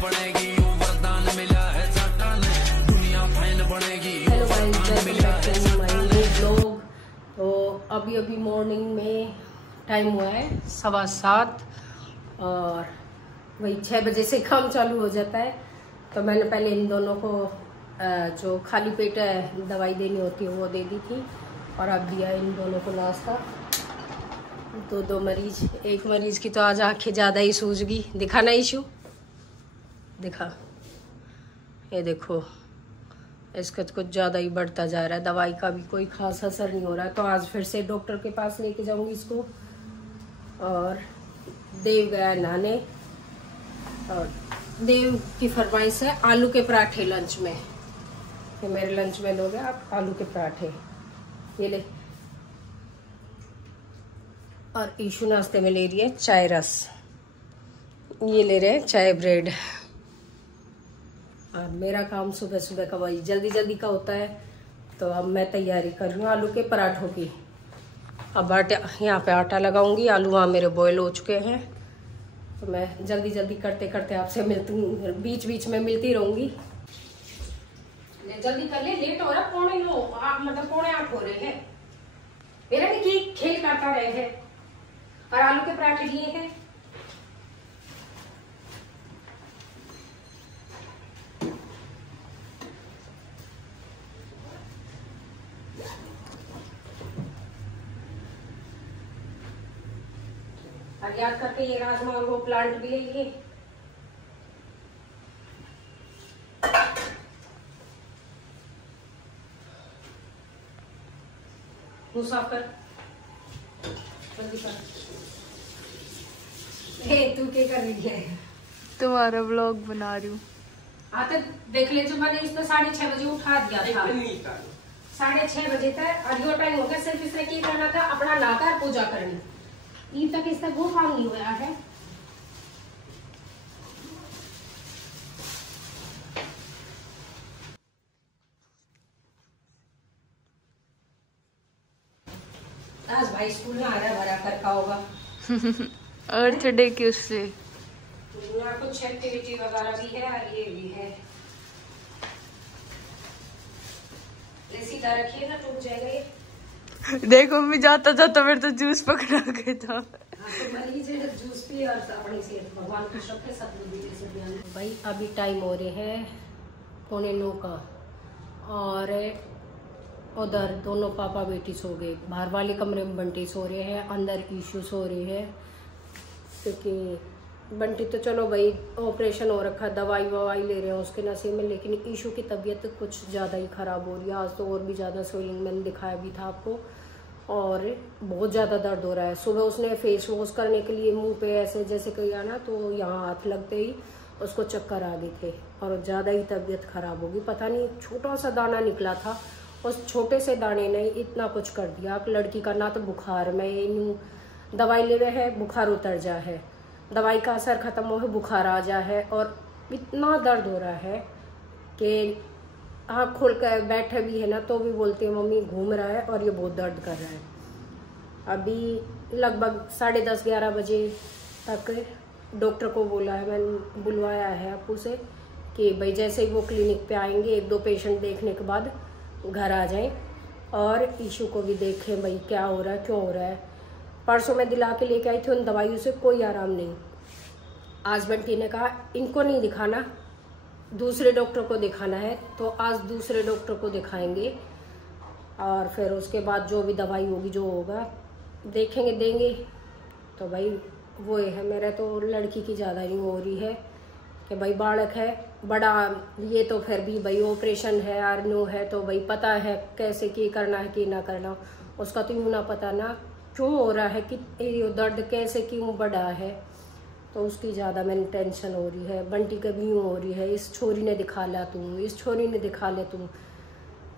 बनेगी, वरदान मिला है साटान, दुनिया फैन बनेगी। Hello guys, welcome back to my new vlog. तो अभी मॉर्निंग में टाइम हुआ है 7:15 और वही 6 बजे से काम चालू हो जाता है। तो मैंने पहले इन दोनों को जो खाली पेट दवाई देनी होती है वो दे दी थी और अब दिया इन दोनों को नाश्ता। तो 2 मरीज, एक मरीज की तो आज आंखें ज़्यादा ही सूज गई। दिखा ना इशू, दिखा, ये देखो इसका तो कुछ ज़्यादा ही बढ़ता जा रहा है। दवाई का भी कोई खास असर नहीं हो रहा है। तो आज फिर से डॉक्टर के पास लेके जाऊंगी इसको। और देव गया नहाने और देव की फरमाइश है आलू के पराठे लंच में। ये मेरे लंच में लोगे आप आलू के पराठे, ये ले। और ईशु नाश्ते में ले रही है चाय रस, ये ले रहे हैं चाय ब्रेड। और मेरा काम सुबह सुबह का वही जल्दी जल्दी का होता है। तो अब मैं तैयारी कर रही हूँ आलू के पराठों की। अब आटा, यहाँ पे आटा लगाऊंगी, आलू वहाँ मेरे बॉयल हो चुके हैं। तो मैं जल्दी जल्दी करते करते आपसे मिलती हूँ, बीच बीच में मिलती रहूंगी। जल्दी कर ले, लेट हो रहा, 7:45 मतलब 7:45 हो रहे हैं। मेरा भी खेल करता रहे हैं। और आलू के पराठे लिए हैं। और याद करके ये राजमा और वो प्लांट भी लेंगे। मुंह साफ कर, जल्दी कर। तू क्या कर रही है? तुम्हारा व्लॉग बना रही हूँ। आते देख ले, जो मैंने इसको 6:30 बजे उठा दिया था, 6:30 बजे तक। और यो टाइम हो गया, सिर्फ इसने क्या करना था, अपना नहाकर पूजा करनी। ईद तक इसका वो काम नहीं हुआ है। आज भाई स्कूल में हरा भरा कर का होगा। अर्थ डे की उससे कुछ एक्टिविटी वगैरह भी है और ये भी है। सीधा रखिए ना, टूट जाएगा ये। देखो मैं जाता जाता मेरे तो जूस पकड़ा के था। तो मरीज जूस पी और अपनी सेहत भगवान को सबके सब भाई। अभी टाइम हो रहे हैं 8:45 का और उधर दोनों पापा बेटी सो गए। बाहर वाले कमरे में बंटी सो रहे हैं, अंदर ईशू सो रहे हैं। क्योंकि बंटी तो चलो भाई ऑपरेशन हो रखा, दवाई ववाई ले रहे हैं उसके नशे में, लेकिन ईशू की तबीयत कुछ ज़्यादा ही ख़राब हो रही है। आज तो और भी ज़्यादा स्वेलिंग, मैंने दिखाया भी था आपको, और बहुत ज़्यादा दर्द हो रहा है। सुबह उसने फेस वॉश करने के लिए मुंह पे ऐसे जैसे किया ना, तो यहाँ हाथ लगते ही उसको चक्कर आ गए थे और ज़्यादा ही तबीयत ख़राब होगी। पता नहीं छोटा सा दाना निकला था, उस छोटे से दाने ने इतना कुछ कर दिया। लड़की का ना तो बुखार में दवाई ले रहे हैं, बुखार उतर जा है, दवाई का असर ख़त्म हो है, बुखार आ जा है। और इतना दर्द हो रहा है कि आँख खोल कर बैठे भी है ना तो भी बोलते हैं मम्मी घूम रहा है और ये बहुत दर्द कर रहा है। अभी लगभग 10:30-11 बजे तक डॉक्टर को बोला है, मैंने बुलवाया है आपू से कि भाई जैसे ही वो क्लिनिक पे आएंगे 1-2 पेशेंट देखने के बाद घर आ जाएं और ईशू को भी देखें भाई क्या हो रहा है, क्यों हो रहा है। परसों मैं दिला के लेके आई थी, उन दवाइयों से कोई आराम नहीं। आज बंटी ने कहा इनको नहीं दिखाना, दूसरे डॉक्टर को दिखाना है। तो आज दूसरे डॉक्टर को दिखाएंगे और फिर उसके बाद जो भी दवाई होगी, जो होगा देखेंगे, देंगे। तो भाई वो है, मेरा तो लड़की की ज़्यादा नहीं हो रही है कि भाई बालक है बड़ा, ये तो फिर भी भाई ऑपरेशन है और नो है तो भाई पता है कैसे की करना है कि ना करना। उसका तो यूँ ना पता ना क्यों हो रहा है, कि ये दर्द कैसे क्यों बढ़ा है। तो उसकी ज़्यादा मैंने टेंशन हो रही है। बंटी का भी यूँ हो रही है, इस छोरी ने दिखा ला तू, इस छोरी ने दिखा ले तू।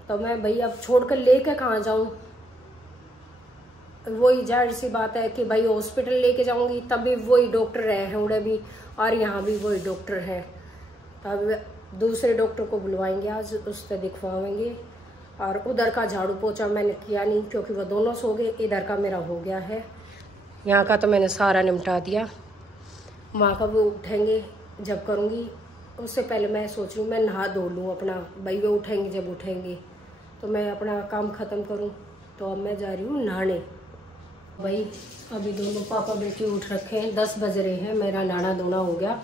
तो मैं भाई अब छोड़ कर लेकर कहाँ जाऊँ। वही जाहिर सी बात है कि भाई हॉस्पिटल लेके जाऊंगी तब भी वही डॉक्टर रहे हैं उड़े भी, और यहाँ भी वही डॉक्टर है। अब दूसरे डॉक्टर को बुलवाएंगे आज, उससे दिखवाएंगे। और उधर का झाड़ू पोछा मैंने किया नहीं क्योंकि वो दोनों सो गए। इधर का मेरा हो गया है, यहाँ का तो मैंने सारा निपटा दिया। वहाँ का वो उठेंगे जब करूँगी। उससे पहले मैं सोच रही हूँ मैं नहा धो लूँ अपना, भाई वो उठेंगे जब उठेंगे तो मैं अपना काम ख़त्म करूँ। तो अब मैं जा रही हूँ नहाने। भाई अभी दोनों पापा बेटी उठ रखे हैं, 10 बज रहे हैं, मेरा नहाना धोना हो गया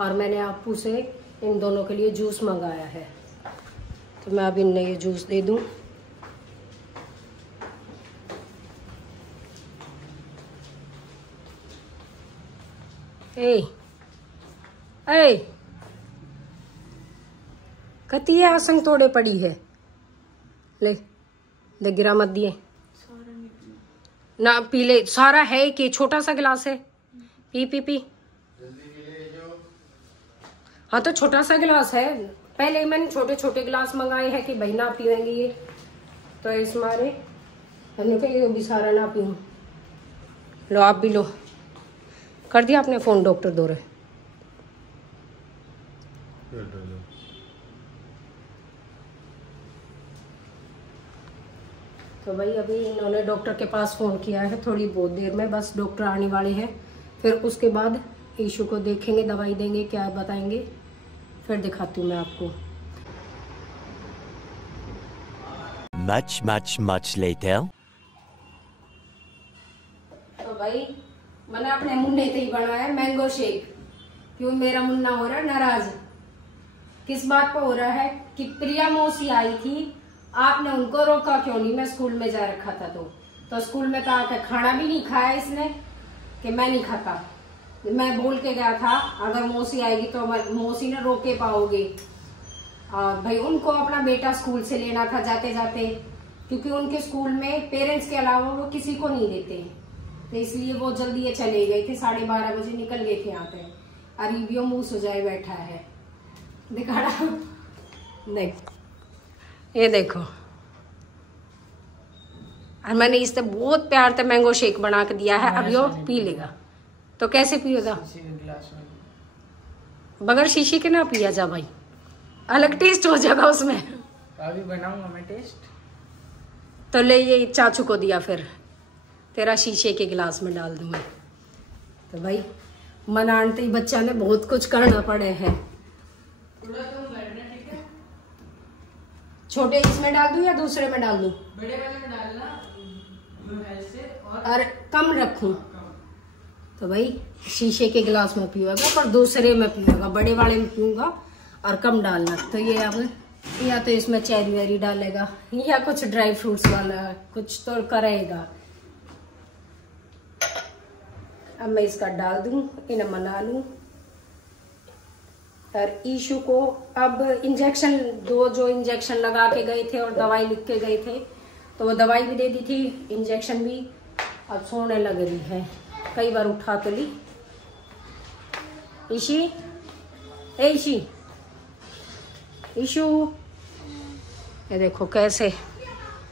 और मैंने आपू से इन दोनों के लिए जूस मंगाया है। तो मैं अब इन्हें ये जूस दे दूँ। ए कती आसन तोड़े पड़ी है, ले गिरा मत दिए ना, पी ले सारा है कि छोटा सा गिलास है, पी पी पी। हाँ तो छोटा सा गिलास है, पहले मैंने छोटे छोटे गिलास मंगाए हैं कि भाई ना पिएंगे ये, तो इस मारे हमने कहा ये भी सारा ना पीऊं। लो आप भी लो। कर दिया आपने फोन डॉक्टर दो रहे? तो भाई अभी इन्होंने डॉक्टर के पास फ़ोन किया है, थोड़ी बहुत देर में बस डॉक्टर आने वाले हैं। फिर उसके बाद ईशू को देखेंगे, दवाई देंगे, क्या बताएंगे, फिर दिखाती हूँ मैं आपको। Much later. तो भाई मैंने अपने मुन्ने से ही बनाया मैंगो शेक। क्यों मेरा मुन्ना हो रहा है नाराज? किस बात पर हो रहा है कि प्रिया मौसी आई थी, आपने उनको रोका क्यों नहीं? मैं स्कूल में जा रखा था तो स्कूल में कहा कि खाना भी नहीं खाया इसने, कि मैं नहीं खाता। मैं बोल के गया था अगर मौसी आएगी तो मौसी ने रोके पाओगे। और भाई उनको अपना बेटा स्कूल से लेना था जाते जाते, क्योंकि उनके स्कूल में पेरेंट्स के अलावा वो किसी को नहीं देते, तो इसलिए वो जल्दी ये चले गए थे, 12:30 बजे निकल गए थे यहाँ पे। अरीबियो मुंह सुजाए बैठा है, दिखा रहा देख, ये देखो। और मैंने इससे बहुत प्यार से मैंगो शेक बना के दिया है, अब यो पी लेगा। तो कैसे पिएगा? बगैर शीशी के ना पिया जा भाई, अलग टेस्ट हो जाएगा उसमें। अभी बनाऊंगा मैं टेस्ट। तो ले ये चाचू को दिया, फिर तेरा शीशे के गिलास में डाल दूंगा। तो भाई मनाते ही बच्चा ने बहुत कुछ करना पड़े है। छोटे इसमें डाल दूं या दूसरे में डाल दूं? बड़े वाले में डालना ऐसे, और कम रखूं? तो भाई शीशे के गिलास में पीऊंगा, पर दूसरे में पीऊंगा, बड़े वाले में पीऊंगा और कम डालना। तो ये अब या तो इसमें चेरी वेरी डालेगा या कुछ ड्राई फ्रूट्स वाला कुछ तो करेगा। अब मैं इसका डाल दूं, इन्हें मना लूं। और ईशू को अब इंजेक्शन जो इंजेक्शन लगा के गए थे और दवाई लिख के गए थे, तो वो दवाई भी दे दी थी, इंजेक्शन भी। अब सोने लग रही है, कई बार उठा तो ली। ईशी, ए ईशी, ईशू, ये देखो कैसे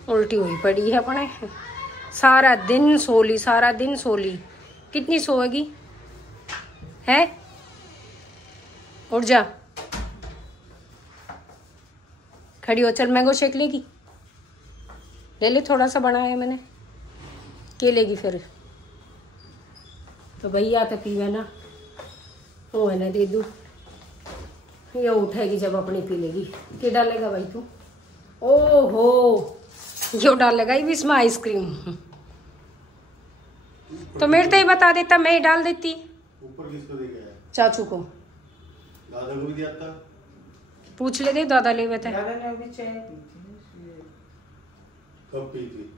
उल्टी हुई पड़ी है अपने। सारा दिन सोली। कितनी सोएगी है? उठ जा, खड़ी हो, चल मैंगो शेक लेगी? ले थोड़ा सा बनाया मैंने, के लेगी फिर? तो भैया तो पीवे ना, वो है ना दे दूँ, ये उठेगी जब अपनी पी लेगी। क्या डालेगा भाई तू? ओहो, यो डालेगा ये भी इसमें आइसक्रीम। तो मेरे तो ही बता देता, मैं ही डाल देती। ऊपर किसको दे गया? चाचू को। दादा को भी दिया था? पूछ ले, दे दादा ले थे। दादा ने अभी चाय पी थी। कब पी थी?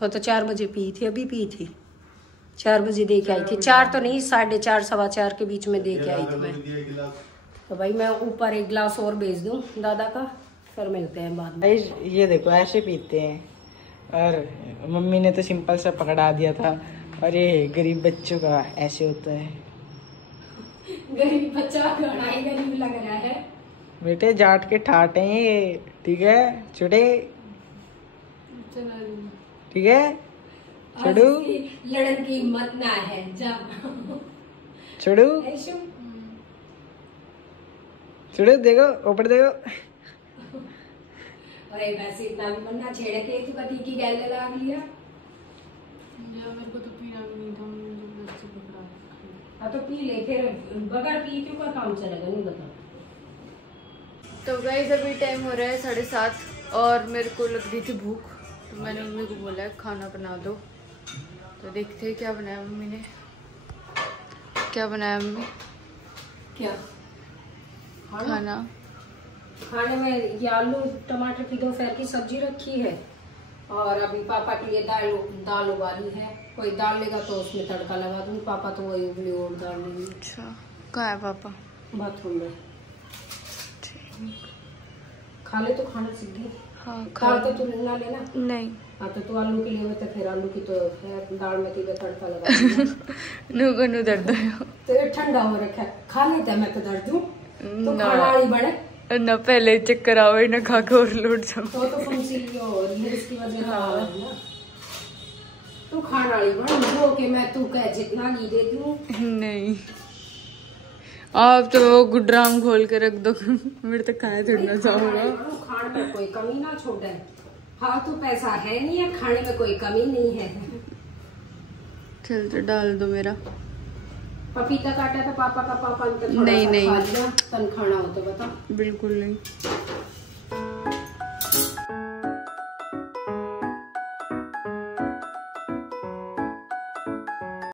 वो तो 4 बजे पी थी, अभी पी थी। 4 बजे दे के आई थी, 4 तो नहीं, 4:30 सवा 4 के बीच में दे के आई थी मैं। तो भाई मैं ऊपर एक गिलास और भेज दूं दादा का, फिर मिलते हैं बाद में। ये देखो ऐसे पीते हैं, और मम्मी ने तो सिंपल सा पकड़ा दिया था, और ये गरीब बच्चों का ऐसे होता है। गरीब बच्चा घड़ाई गरीब लग रहा है बेटे, जाट के ठाट हैं ये, ठीक है छोटे, ठीक है छोड़ू, लड़न की हिम्मत ना है, जा छोड़ू छोड़ू, देखो ऊपर देखो। अरे वैसे इतना भी मन्ना छेड़े थे, तू कभी की गैल लगा लिया। मेरे को तो पीना भी नहीं था, मुझे बच्चे पकड़ा। हाँ तो पी ले, फिर बगैर पी क्यों का काम चलेगा? नहीं बता, तो गाइस अभी टाइम हो रहा है 7:30 और मेरे को लग रही थी भूख, तो मैंने मम्मी को बोला है खाना बना दो। तो देखते हैं क्या बनाया मम्मी ने। क्या बनाया मम्मी? क्या खाना? खाने में ये आलू टमाटर की दोपहर की सब्जी रखी है और अभी पापा के लिए दाल उबाली है। कोई दाल लेगा तो उसमें तड़का लगा दूंगी। पापा तो वही उबली और दाल लेंगे। अच्छा, कहाँ है पापा? बाथरूम में। खा ले तो खाना सीख गई। हाँ दाल तो तू ना लेना। नहीं। हाँ तो तू आलू के लिए तो फिर आलू की तो दाल में तीन तड़का लगा नुगो नु दर्द तो ठंडा हो रखा है। खा लेता है मैं तो दर्द दूं तो खाना ही बड़े ना, पहले चक्कर आओ ना खा के और लौट जाओ। तो फुंसी हो रही है इसकी वजह से ना। तू खाना ही बड़ा जो के मैं तू कह जितना नहीं देती हूँ। नहीं आप तो वो गुड्राम खोल के रख दो मेरे तक खाए थोड़ी ना जाऊंगा। खाने में कोई कमी ना छोड़े। हाँ तो पैसा है नहीं है, खाने में कोई कमी नहीं है। चल तो डाल दो मेरा। पपीता काटा था पापा का, पापा ने तो नहीं खा लिया। तन खाना हो तो बता। बिल्कुल नहीं।